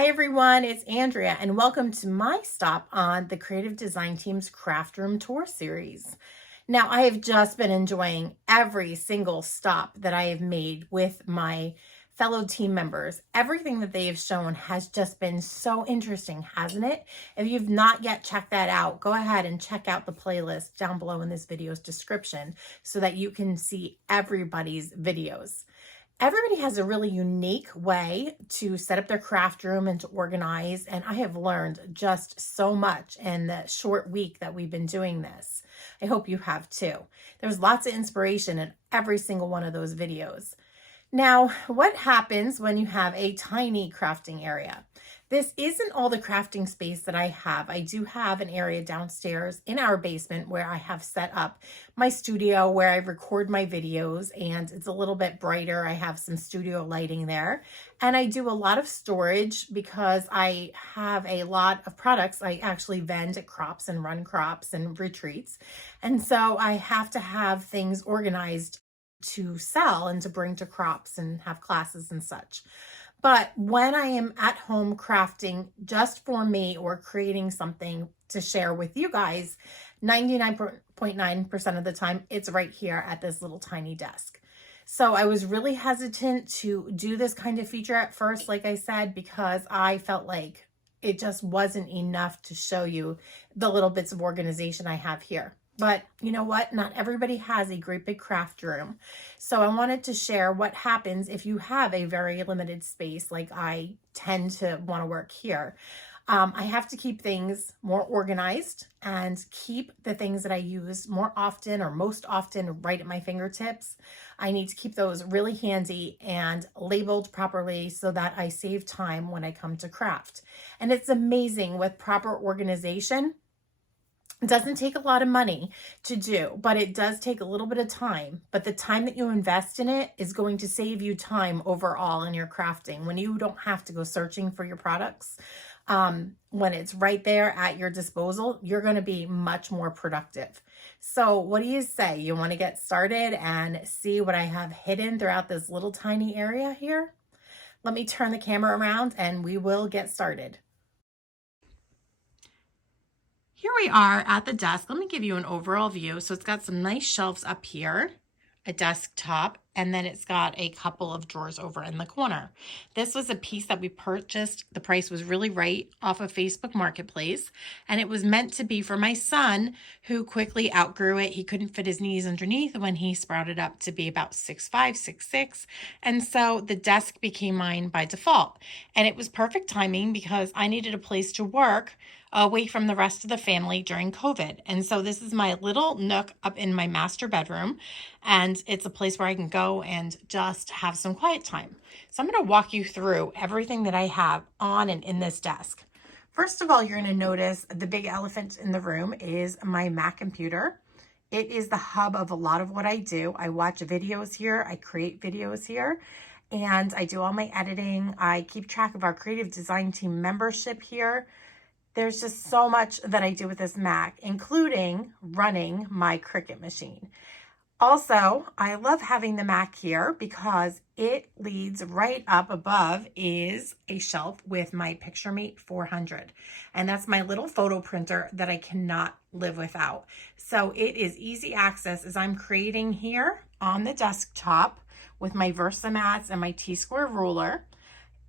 Hi everyone, it's Andrea and welcome to my stop on the Creative Design Team's Craft Room Tour series. Now, I have just been enjoying every single stop that I have made with my fellow team members. Everything that they have shown has just been so interesting, hasn't it? If you've not yet checked that out, go ahead and check out the playlist down below in this video's description so that you can see everybody's videos. Everybody has a really unique way to set up their craft room and to organize, and I have learned just so much in the short week that we've been doing this. I hope you have too. There's lots of inspiration in every single one of those videos. Now, what happens when you have a tiny crafting area? This isn't all the crafting space that I have. I do have an area downstairs in our basement where I have set up my studio where I record my videos, and it's a little bit brighter. I have some studio lighting there, and I do a lot of storage because I have a lot of products. I actually vend at crops and run crops and retreats, and so I have to have things organized to sell and to bring to crops and have classes and such. But when I am at home crafting just for me or creating something to share with you guys, 99.9% of the time, it's right here at this little tiny desk. So I was really hesitant to do this kind of feature at first, like I said, because I felt like it just wasn't enough to show you the little bits of organization I have here. But you know what? Not everybody has a great big craft room. So I wanted to share what happens if you have a very limited space, like I tend to want to work here. I have to keep things more organized and keep the things that I use more often or most often right at my fingertips. I need to keep those really handy and labeled properly so that I save time when I come to craft. And it's amazing with proper organization. It doesn't take a lot of money to do, but it does take a little bit of time. But the time that you invest in it is going to save you time overall in your crafting when you don't have to go searching for your products. When it's right there at your disposal, you're going to be much more productive. So what do you say? You want to get started and see what I have hidden throughout this little tiny area here? Let me turn the camera around and we will get started. Here we are at the desk. Let me give you an overall view. So it's got some nice shelves up here, a desktop, and then it's got a couple of drawers over in the corner. This was a piece that we purchased. The price was really right off of Facebook Marketplace, and it was meant to be for my son who quickly outgrew it. He couldn't fit his knees underneath when he sprouted up to be about 6'5", 6'6", and so the desk became mine by default. And it was perfect timing because I needed a place to work away from the rest of the family during COVID. And so this is my little nook up in my master bedroom, and it's a place where I can go and just have some quiet time. So I'm going to walk you through everything that I have on and in this desk. First of all, you're going to notice the big elephant in the room is my Mac computer. It is the hub of a lot of what I do. I watch videos here, I create videos here, and I do all my editing. I keep track of our creative design team membership here. There's just so much that I do with this Mac, including running my Cricut machine. Also, I love having the Mac here because it leads right up above is a shelf with my PictureMate 400. And that's my little photo printer that I cannot live without. So it is easy access as I'm creating here on the desktop with my Versamats and my T-square ruler.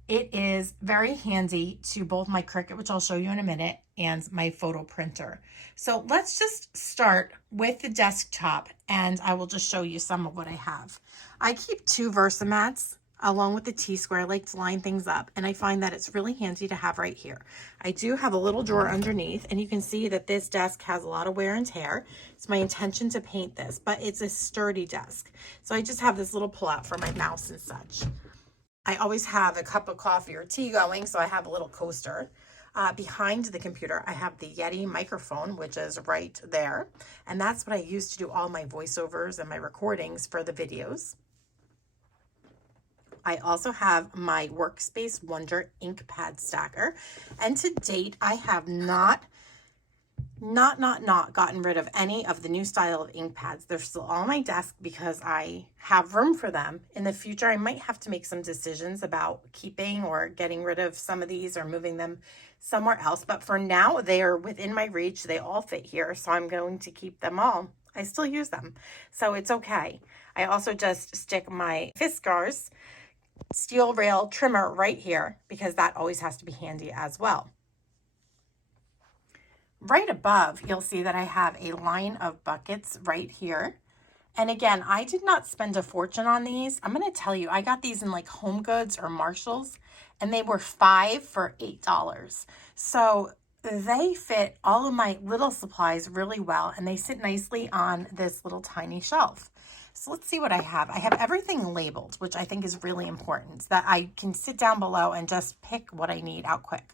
It is very handy to both my Cricut, which I'll show you in a minute, and my photo printer. So let's just start with the desktop and I will just show you some of what I have. I keep two Versamats along with the T-square. I like to line things up, and I find that it's really handy to have right here. I do have a little drawer underneath, and you can see that this desk has a lot of wear and tear. It's my intention to paint this, but it's a sturdy desk. So I just have this little pull out for my mouse and such. I always have a cup of coffee or tea going, so I have a little coaster. Behind the computer, I have the Yeti microphone, which is right there. And that's what I use to do all my voiceovers and my recordings for the videos. I also have my Workspace Wonder ink pad stacker. And to date, I have not not gotten rid of any of the new style of ink pads. They're still on my desk because I have room for them. In the future, I might have to make some decisions about keeping or getting rid of some of these or moving them somewhere else. But for now, they are within my reach. They all fit here, so I'm going to keep them all. I still use them, so it's okay. I also just stick my Fiskars steel rail trimmer right here because that always has to be handy as well. Right above, you'll see that I have a line of buckets right here. And again, I did not spend a fortune on these. I'm going to tell you, I got these in like Home Goods or Marshalls, and they were 5 for $8. So they fit all of my little supplies really well, and they sit nicely on this little tiny shelf. So let's see what I have. I have everything labeled, which I think is really important, so that I can sit down below and just pick what I need out quick.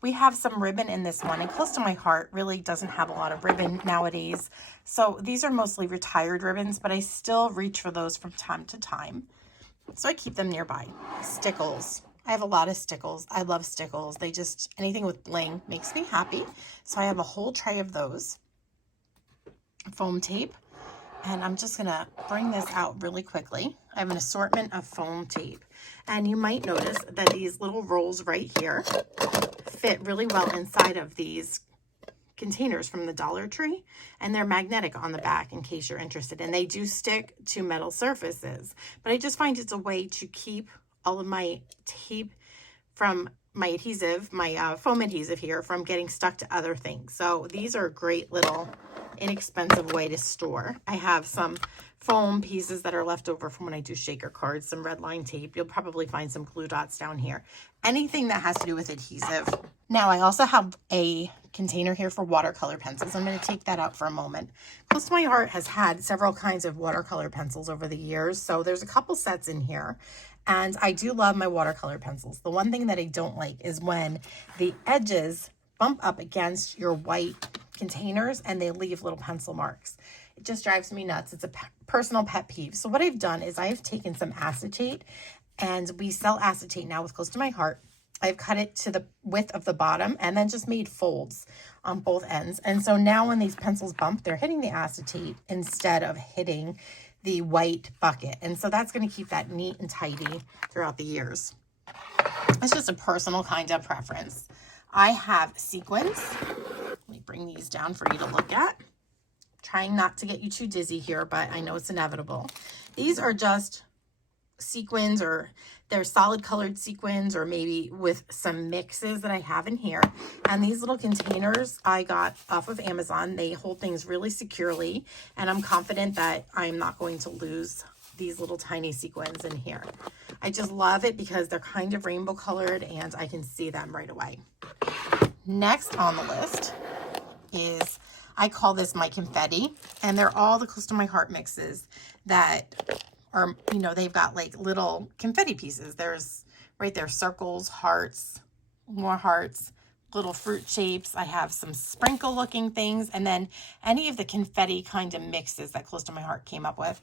We have some ribbon in this one, and Close to My Heart really doesn't have a lot of ribbon nowadays. So these are mostly retired ribbons, but I still reach for those from time to time. So I keep them nearby. Stickles. I have a lot of stickles. I love stickles. They just, anything with bling makes me happy. So I have a whole tray of those. Foam tape. And I'm just going to bring this out really quickly. I have an assortment of foam tape. And you might notice that these little rolls right here fit really well inside of these containers from the Dollar Tree, and they're magnetic on the back in case you're interested, and they do stick to metal surfaces. But I just find it's a way to keep all of my tape from my adhesive, my foam adhesive here, from getting stuck to other things. So these are a great little inexpensive way to store. I have some foam pieces that are left over from when I do shaker cards, some red line tape. You'll probably find some glue dots down here. Anything that has to do with adhesive. Now I also have a container here for watercolor pencils. I'm going to take that out for a moment. Close to My Heart has had several kinds of watercolor pencils over the years, so there's a couple sets in here. And I do love my watercolor pencils. The one thing that I don't like is when the edges bump up against your white containers and they leave little pencil marks. It just drives me nuts. It's a personal pet peeve. So what I've done is I've taken some acetate, and we sell acetate now with Close to My Heart. I've cut it to the width of the bottom and then just made folds on both ends. And so now when these pencils bump, they're hitting the acetate instead of hitting the white bucket. And so that's going to keep that neat and tidy throughout the years. It's just a personal kind of preference. I have sequins. Let me bring these down for you to look at. Trying not to get you too dizzy here, but I know it's inevitable. These are just sequins, or they're solid colored sequins, or maybe with some mixes that I have in here. And these little containers I got off of Amazon. They hold things really securely, and I'm confident that I'm not going to lose these little tiny sequins in here. I just love it because they're kind of rainbow colored and I can see them right away. Next on the list is, I call this my confetti, and they're all the Close to My Heart mixes that are, you know, they've got like little confetti pieces. There's right there circles, hearts, more hearts, little fruit shapes. I have some sprinkle looking things, and then any of the confetti kind of mixes that Close to My Heart came up with,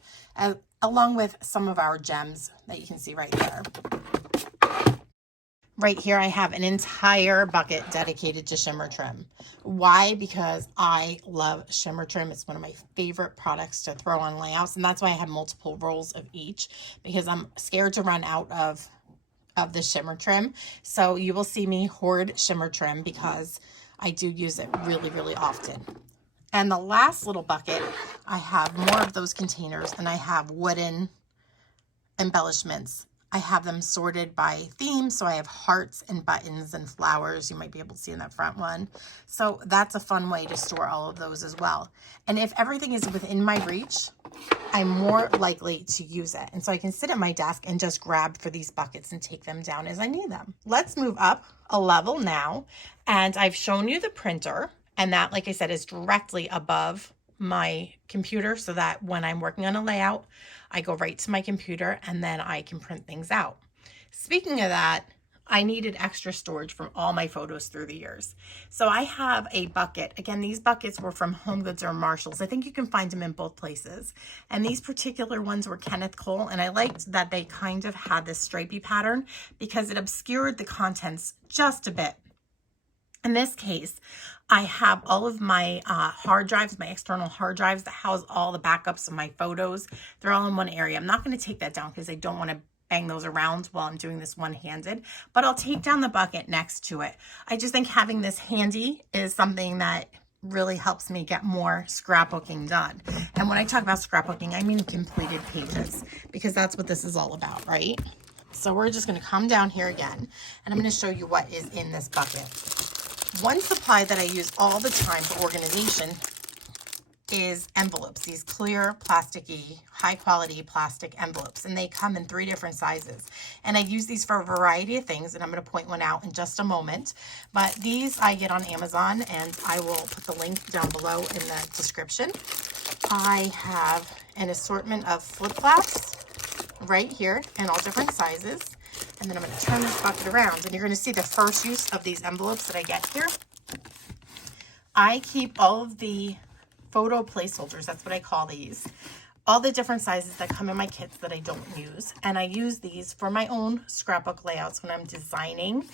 along with some of our gems that you can see right there. Right here, I have an entire bucket dedicated to shimmer trim. Why? Because I love shimmer trim. It's one of my favorite products to throw on layouts, and that's why I have multiple rolls of each, because I'm scared to run out of the shimmer trim. So you will see me hoard shimmer trim because I do use it really, really often. And the last little bucket, I have more of those containers, and I have wooden embellishments. I have them sorted by theme, so I have hearts and buttons and flowers. You might be able to see in that front one. So that's a fun way to store all of those as well. And if everything is within my reach, I'm more likely to use it. And so I can sit at my desk and just grab for these buckets and take them down as I need them. Let's move up a level now. And I've shown you the printer, and that, like I said, is directly above my computer, so that when I'm working on a layout, I go right to my computer and then I can print things out. Speaking of that, I needed extra storage from all my photos through the years. So I have a bucket. Again, these buckets were from Home Goods or Marshalls. I think you can find them in both places. And these particular ones were Kenneth Cole, and I liked that they kind of had this stripy pattern because it obscured the contents just a bit. In this case, I have all of my hard drives, my external hard drives that house all the backups of my photos. They're all in one area. I'm not going to take that down because I don't want to bang those around while I'm doing this one-handed, but I'll take down the bucket next to it. I just think having this handy is something that really helps me get more scrapbooking done. And when I talk about scrapbooking, I mean completed pages, because that's what this is all about, right? So we're just going to come down here again, and I'm going to show you what is in this bucket. One supply that I use all the time for organization is envelopes, these clear, plasticky, high quality plastic envelopes, and they come in 3 different sizes. And I use these for a variety of things, and I'm going to point one out in just a moment. But these I get on Amazon, and I will put the link down below in the description. I have an assortment of flip flops right here in all different sizes. And then I'm going to turn this bucket around, and you're going to see the first use of these envelopes that I get here. I keep all of the photo placeholders, that's what I call these, all the different sizes that come in my kits that I don't use. And I use these for my own scrapbook layouts when I'm designing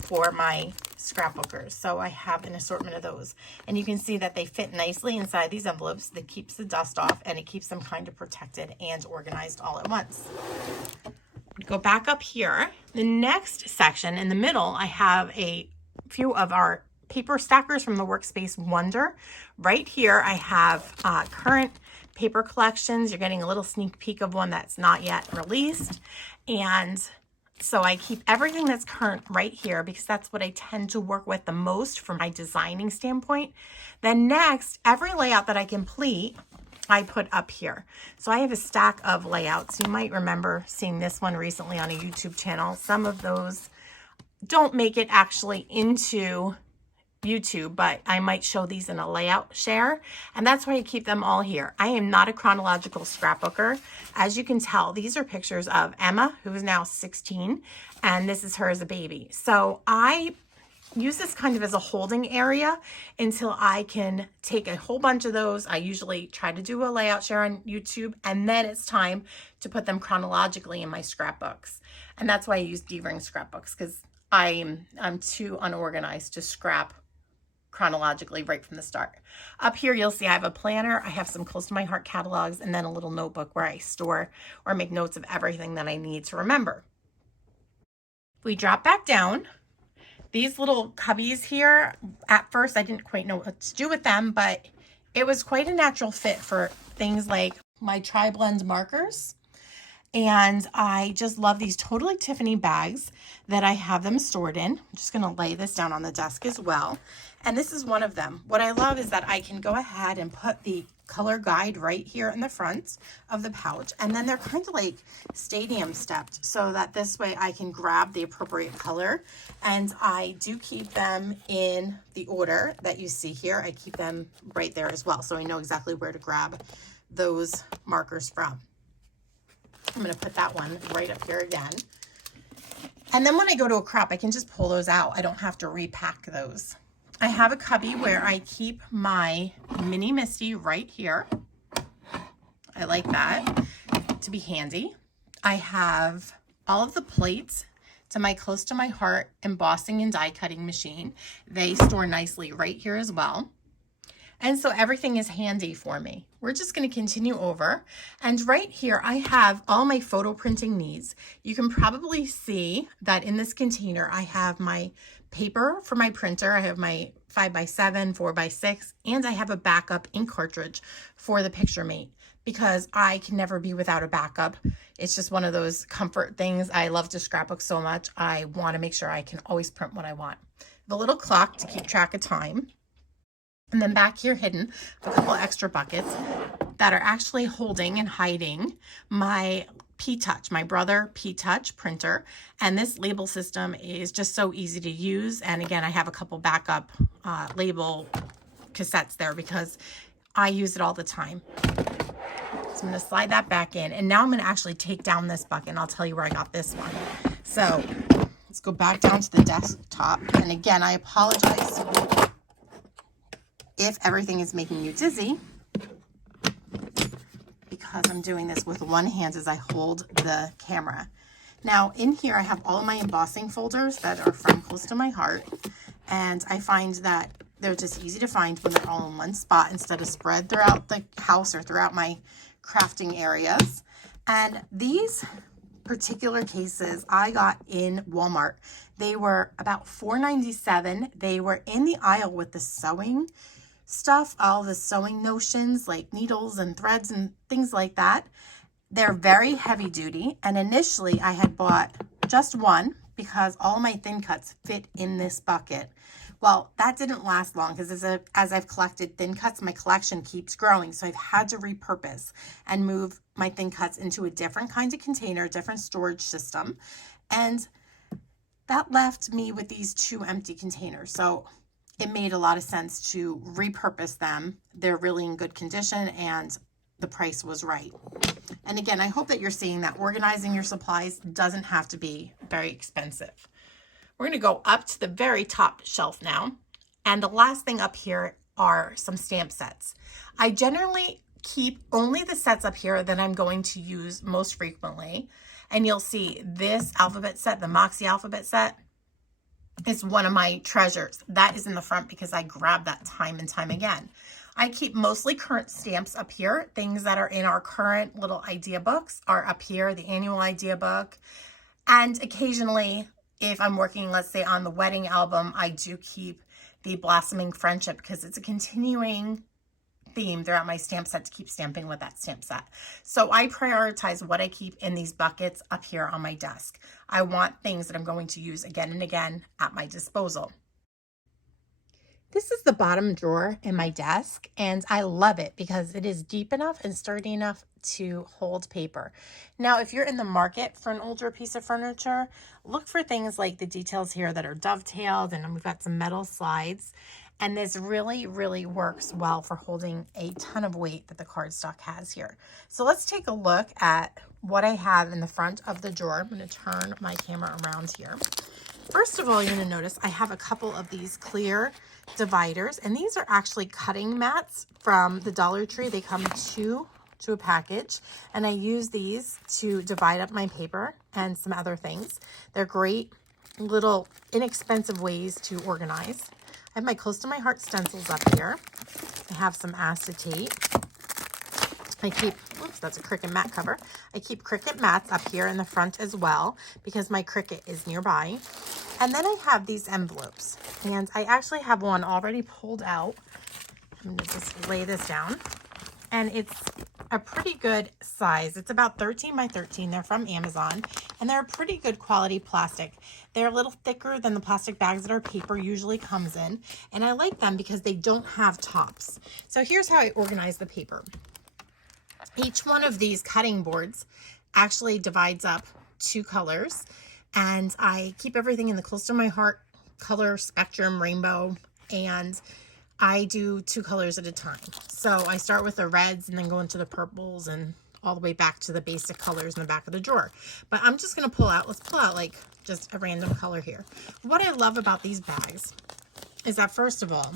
for my scrapbookers. So I have an assortment of those. And you can see that they fit nicely inside these envelopes. That keeps the dust off, and it keeps them kind of protected and organized all at once. Go back up here. The next section in the middle, I have a few of our paper stackers from the Workspace Wonder. Right here, I have current paper collections. You're getting a little sneak peek of one that's not yet released. And so I keep everything that's current right here because that's what I tend to work with the most from my designing standpoint. Then next, every layout that I complete, I put up here. So I have a stack of layouts. You might remember seeing this one recently on a YouTube channel. Some of those don't make it actually into YouTube, but I might show these in a layout share, and that's why I keep them all here. I am not a chronological scrapbooker. As you can tell, these are pictures of Emma, who is now 16, and this is her as a baby. So I use this kind of as a holding area until I can take a whole bunch of those. I usually try to do a layout share on YouTube, and then it's time to put them chronologically in my scrapbooks. And that's why I use D-ring scrapbooks, because I'm too unorganized to scrap chronologically right from the start. Up here, you'll see I have a planner. I have some close to my heart catalogs, and then a little notebook where I store or make notes of everything that I need to remember. If we drop back down, these little cubbies here, at first I didn't quite know what to do with them, but it was quite a natural fit for things like my tri-blend markers. And I just love these Totally Tiffany bags that I have them stored in. I'm just going to lay this down on the desk as well. And this is one of them. What I love is that I can go ahead and put the color guide right here in the front of the pouch. And then they're kind of like stadium stepped, so that this way I can grab the appropriate color. And I do keep them in the order that you see here. I keep them right there as well, so I know exactly where to grab those markers from. I'm going to put that one right up here again. And then when I go to a crop, I can just pull those out. I don't have to repack those. I have a cubby where I keep my mini Misty right here. I like that to be handy. I have all of the plates to my close to my heart embossing and die cutting machine. They store nicely right here as well. And so everything is handy for me. We're just going to continue over. And right here, I have all my photo printing needs. You can probably see that in this container, I have my paper for my printer. I have my 5x7, 4x6, and I have a backup ink cartridge for the PictureMate because I can never be without a backup. It's just one of those comfort things. I love to scrapbook so much. I want to make sure I can always print what I want. The little clock to keep track of time. And then back here hidden, a couple extra buckets that are actually holding and hiding my P-Touch, my Brother P-Touch printer. And this label system is just so easy to use. And again, I have a couple backup label cassettes there because I use it all the time. So I'm going to slide that back in. And now I'm going to actually take down this bucket, and I'll tell you where I got this one. So let's go back down to the desktop. And again, I apologize if everything is making you dizzy, because I'm doing this with one hand as I hold the camera. Now in here I have all of my embossing folders that are from Close to My Heart, And I find that they're just easy to find when they're all in one spot instead of spread throughout the house or throughout my crafting areas. And these particular cases I got in Walmart. They were about $4.97. They were in the aisle with the sewing stuff, all the sewing notions like needles and threads and things like that. They're very heavy duty. And initially I had bought just one because all my thin cuts fit in this bucket. Well, that didn't last long because as I've collected thin cuts, my collection keeps growing. So I've had to repurpose and move my thin cuts into a different kind of container, different storage system. And that left me with these 2 empty containers. So it made a lot of sense to repurpose them. They're really in good condition and the price was right. And again, I hope that you're seeing that organizing your supplies doesn't have to be very expensive. We're going to go up to the very top shelf now. And the last thing up here are some stamp sets. I generally keep only the sets up here that I'm going to use most frequently. And you'll see this alphabet set, the Moxie alphabet set, is one of my treasures. That is in the front because I grab that time and time again. I keep mostly current stamps up here. Things that are in our current little idea books are up here, the annual idea book. And occasionally, if I'm working, let's say, on the wedding album, I do keep the Blossoming Friendship because it's a continuing theme throughout my stamp set to keep stamping with that stamp set. So I prioritize what I keep in these buckets up here on my desk. I want things that I'm going to use again and again at my disposal. This is the bottom drawer in my desk, and I love it because it is deep enough and sturdy enough to hold paper. Now, if you're in the market for an older piece of furniture, look for things like the details here that are dovetailed, and we've got some metal slides. And this really, really works well for holding a ton of weight that the cardstock has here. So let's take a look at what I have in the front of the drawer. I'm going to turn my camera around here. First of all, you're going to notice I have a couple of these clear dividers, and these are actually cutting mats from the Dollar Tree. They come to a package, and I use these to divide up my paper and some other things. They're great little inexpensive ways to organize. I have my Close to My Heart stencils up here. I have some acetate. I keep, oops, that's a Cricut mat cover. I keep Cricut mats up here in the front as well because my Cricut is nearby. And then I have these envelopes, and I actually have one already pulled out. I'm gonna just lay this down, and it's a pretty good size. It's about 13 by 13. They're from Amazon, and they're a pretty good quality plastic. They're a little thicker than the plastic bags that our paper usually comes in, and I like them because they don't have tops. So here's how I organize the paper. Each one of these cutting boards actually divides up 2 colors, and I keep everything in the Close to My Heart color spectrum rainbow, and I do 2 colors at a time. So I start with the reds and then go into the purples and all the way back to the basic colors in the back of the drawer. But I'm just going to pull out, let's pull out like just a random color here. What I love about these bags is that, first of all,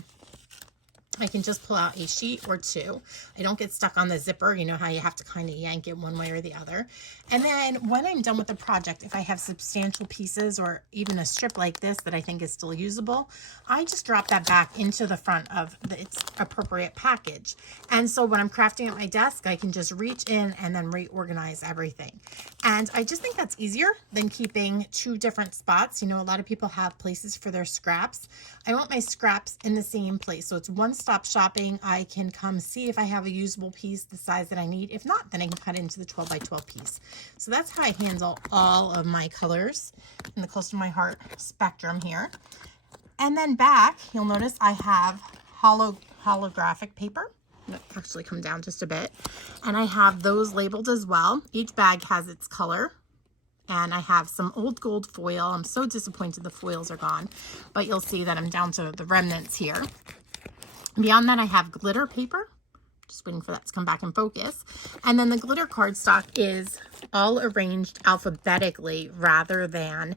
I can just pull out a sheet or 2. I don't get stuck on the zipper. You know how you have to kind of yank it one way or the other. And then when I'm done with the project, if I have substantial pieces or even a strip like this that I think is still usable, I just drop that back into the front of its appropriate package. And so when I'm crafting at my desk, I can just reach in and then reorganize everything. And I just think that's easier than keeping 2 different spots. You know, a lot of people have places for their scraps. I want my scraps in the same place. So it's one-stop shopping. I can come see if I have a usable piece the size that I need. If not, then I can cut it into the 12 by 12 piece. So that's how I handle all of my colors in the Close to My Heart spectrum here. And then back, you'll notice I have holographic paper. It'll actually come down just a bit. And I have those labeled as well. Each bag has its color. And I have some old gold foil. I'm so disappointed the foils are gone, but you'll see that I'm down to the remnants here. Beyond that, I have glitter paper. Just waiting for that to come back in focus. And then the glitter cardstock is all arranged alphabetically rather than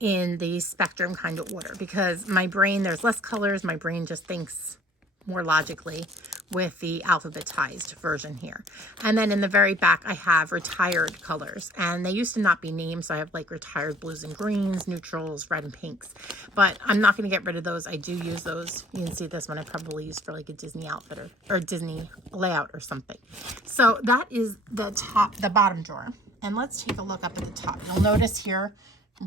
in the spectrum kind of order, because my brain, there's less colors. My brain just thinks more logically with the alphabetized version here. And then in the very back, I have retired colors, and they used to not be named. So I have like retired blues and greens, neutrals, red and pinks, but I'm not going to get rid of those. I do use those. You can see this one I probably use for like a Disney outfit or Disney layout or something. So that is the bottom drawer. And let's take a look up at the top. You'll notice here,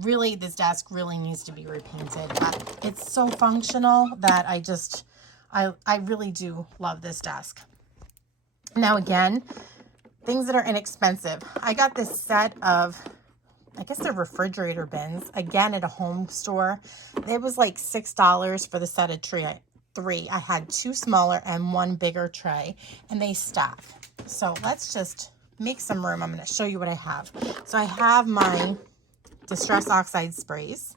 really, this desk really needs to be repainted, but it's so functional that I really do love this desk. Now again, things that are inexpensive. I got this set of, I guess they're refrigerator bins, again at a home store. It was like $6 for the set of three. I had 2 smaller and 1 bigger tray, and they stack. So let's just make some room. I'm going to show you what I have. So I have my Distress Oxide sprays.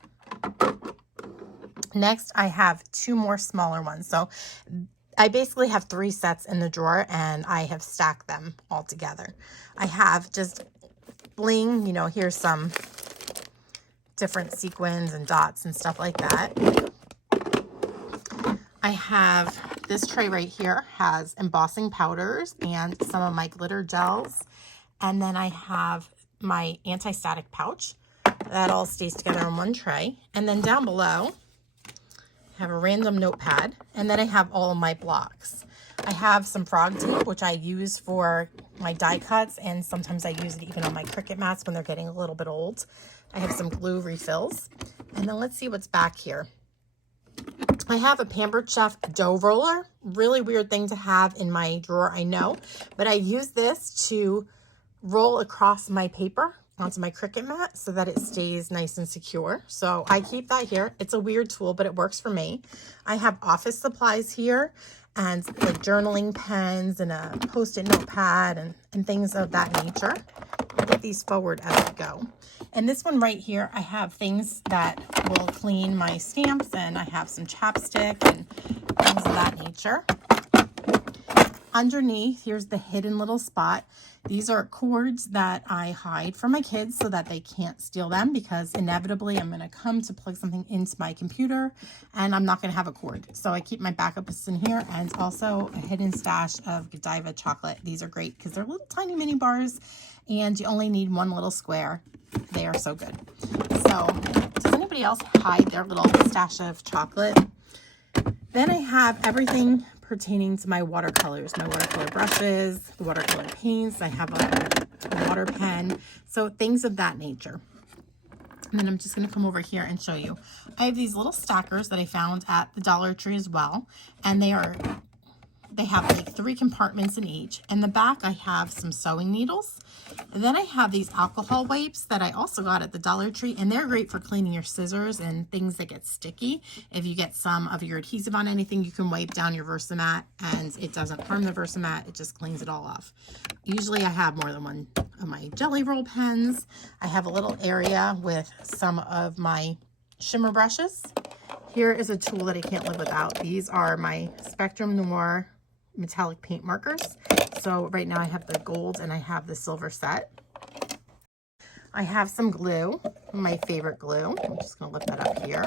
Next, I have 2 more smaller ones. So I basically have 3 sets in the drawer, and I have stacked them all together. I have just bling, you know, here's some different sequins and dots and stuff like that. I have this tray right here, has embossing powders and some of my glitter gels. And then I have my anti-static pouch. That all stays together in one tray. And then down below, I have a random notepad, and then I have all of my blocks. I have some frog tape, which I use for my die cuts, and sometimes I use it even on my Cricut mats when they're getting a little bit old. I have some glue refills. And then let's see what's back here. I have a Pampered Chef dough roller. Really weird thing to have in my drawer, I know, but I use this to roll across my paper onto my Cricut mat so that it stays nice and secure. So I keep that here. It's a weird tool, but it works for me. I have office supplies here and like journaling pens and a Post-it notepad and things of that nature. I put these forward as I go. And this one right here, I have things that will clean my stamps, and I have some chapstick and things of that nature. Underneath, here's the hidden little spot. These are cords that I hide from my kids so that they can't steal them, because inevitably I'm going to come to plug something into my computer and I'm not going to have a cord. So I keep my backups in here, and also a hidden stash of Godiva chocolate. These are great because they're little tiny mini bars and you only need 1 little square. They are so good. So does anybody else hide their little stash of chocolate? Then I have everything pertaining to my watercolors, my watercolor brushes, the watercolor paints. I have a water pen, so things of that nature. And then I'm just going to come over here and show you. I have these little stackers that I found at the Dollar Tree as well, and they have like 3 compartments in each. In the back, I have some sewing needles. And then I have these alcohol wipes that I also got at the Dollar Tree, and they're great for cleaning your scissors and things that get sticky. If you get some of your adhesive on anything, you can wipe down your Versamat, and it doesn't harm the Versamat. It just cleans it all off. Usually I have more than 1 of my Jelly Roll pens. I have a little area with some of my shimmer brushes. Here is a tool that I can't live without. These are my Spectrum Noir metallic paint markers. So right now I have the gold and I have the silver set. I have some glue, my favorite glue. I'm just going to lift that up here.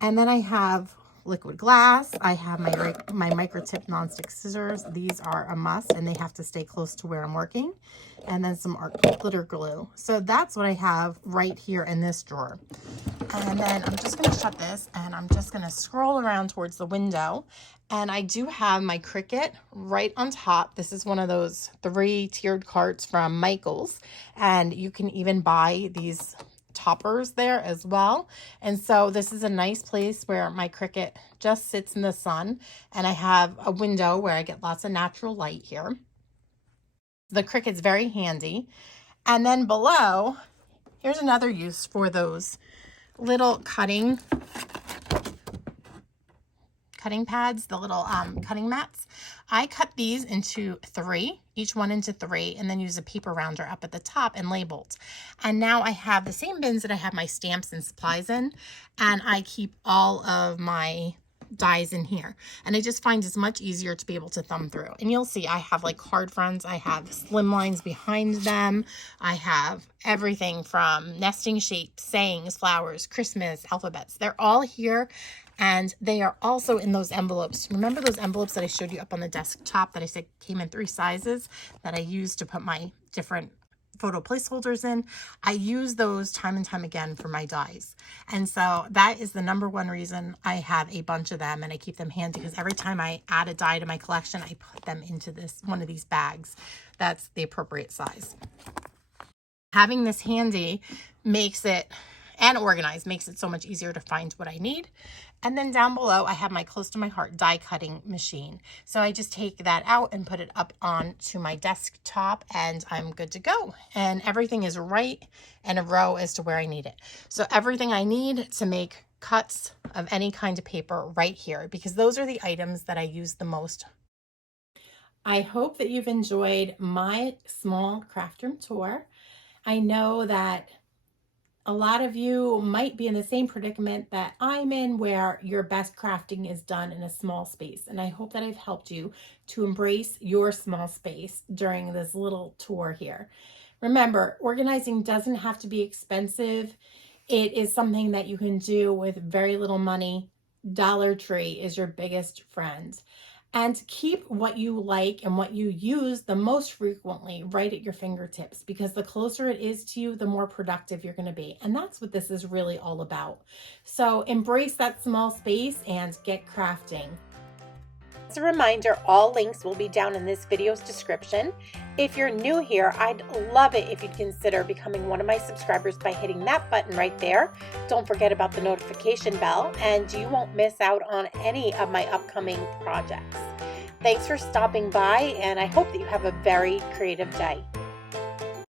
And then I have liquid glass. I have my micro tip nonstick scissors. These are a must, and they have to stay close to where I'm working. And then some art glitter glue. So that's what I have right here in this drawer. And then I'm just going to shut this, and I'm just going to scroll around towards the window. And I do have my Cricut right on top. This is one of those 3 tiered carts from Michaels. And you can even buy these toppers there as well. And so this is a nice place where my Cricut just sits in the sun. And I have a window where I get lots of natural light here. The Cricut's very handy. And then below, here's another use for those little cutting pads, the little cutting mats. I cut these into 3, each one into 3, and then use a paper rounder up at the top and labeled. And now I have the same bins that I have my stamps and supplies in, and I keep all of my dies in here. And I just find it's much easier to be able to thumb through. And you'll see I have like card fronts, I have slim lines behind them, I have everything from nesting shapes, sayings, flowers, Christmas, alphabets. They're all here. And they are also in those envelopes. Remember those envelopes that I showed you up on the desktop that I said came in 3 sizes that I used to put my different photo placeholders in? I use those time and time again for my dies. And so that is the #1 reason I have a bunch of them, and I keep them handy because every time I add a die to my collection, I put them into this one of these bags. That's the appropriate size. Having this handy makes it, and organized, makes it so much easier to find what I need. And then down below, I have my close to my heart die cutting machine. So I just take that out and put it up onto my desktop and I'm good to go. And everything is right in a row as to where I need it. So everything I need to make cuts of any kind of paper right here, because those are the items that I use the most. I hope that you've enjoyed my small craft room tour. I know that a lot of you might be in the same predicament that I'm in, where your best crafting is done in a small space. And I hope that I've helped you to embrace your small space during this little tour here. Remember, organizing doesn't have to be expensive. It is something that you can do with very little money. Dollar Tree is your biggest friend. And keep what you like and what you use the most frequently right at your fingertips, because the closer it is to you, the more productive you're going to be. And that's what this is really all about. So embrace that small space and get crafting. As a reminder, all links will be down in this video's description. If you're new here, I'd love it if you'd consider becoming one of my subscribers by hitting that button right there. Don't forget about the notification bell, and you won't miss out on any of my upcoming projects. Thanks for stopping by, and I hope that you have a very creative day.